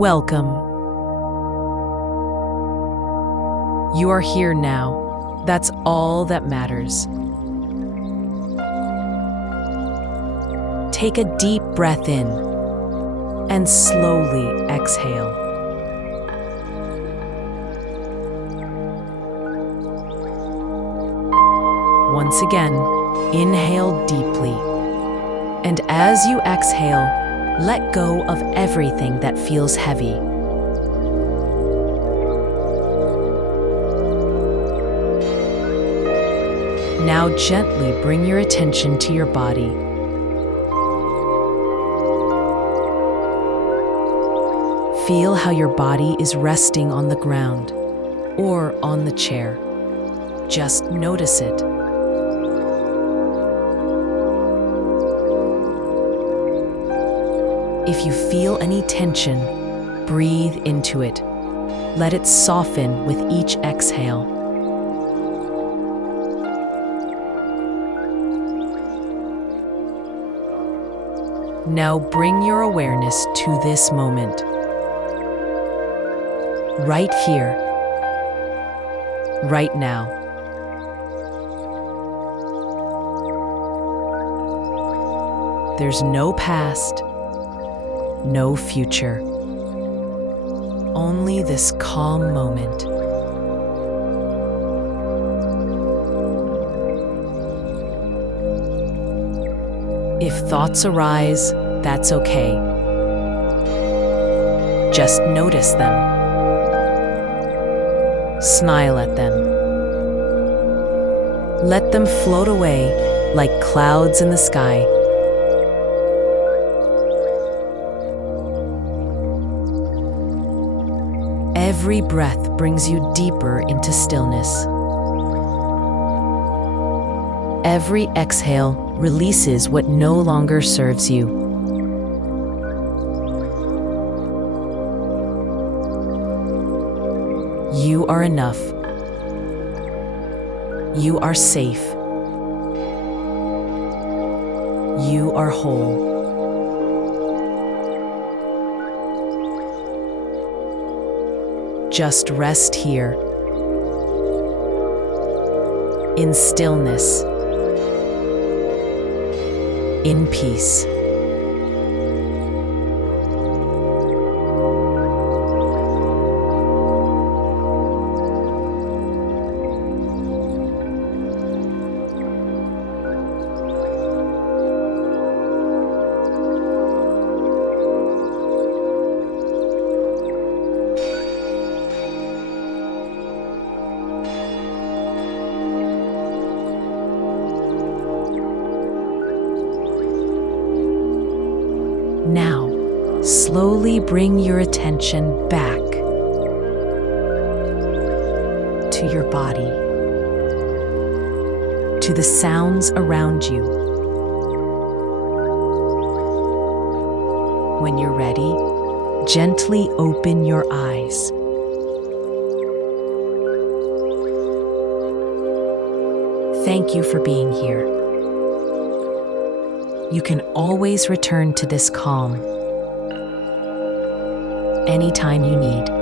Welcome. You are here now. That's all that matters. Take a deep breath in and slowly exhale. Once again, inhale deeply. And as you exhale, let go of everything that feels heavy. Now gently bring your attention to your body. Feel how your body is resting on the ground or on the chair. Just notice it. If you feel any tension, breathe into it. Let it soften with each exhale. Now bring your awareness to this moment. Right here, right now. There's no past, no future, only this calm moment. If thoughts arise, that's okay. Just notice them. Smile at them. Let them float away like clouds in the sky. Every breath brings you deeper into stillness. Every exhale releases what no longer serves you. You are enough. You are safe. You are whole. Just rest here, in stillness, in peace. Now, slowly bring your attention back to your body, to the sounds around you. When you're ready, gently open your eyes. Thank you for being here. You can always return to this calm anytime you need.